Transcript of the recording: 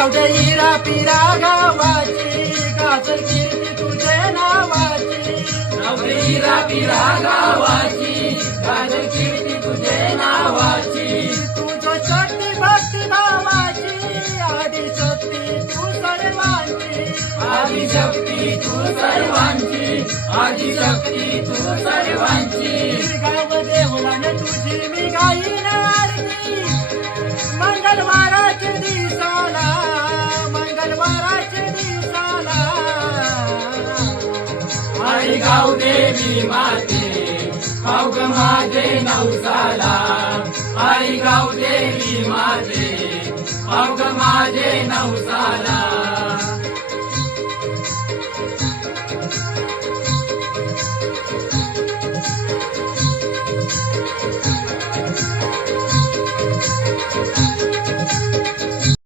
गावडे पिरा गावाची गाजल कीर्ती तुझे नावाची गावडे पिरा गावाची गाजल कीर्ती तुझे नावाची तुझं शक्ती भक्ती भावाची आदिशक्ती तू सर्वांची आदिशक्ती तू सर्वांची आदिशक्ती तू सर्वांची गाव देवळाने तुझी मी गाईन आरती मंगळवाराच्या दिवसाला आई गावदेवी माते गाव ग माझे नवसाला आई गावदेवी माते गाव ग माझे नवसाला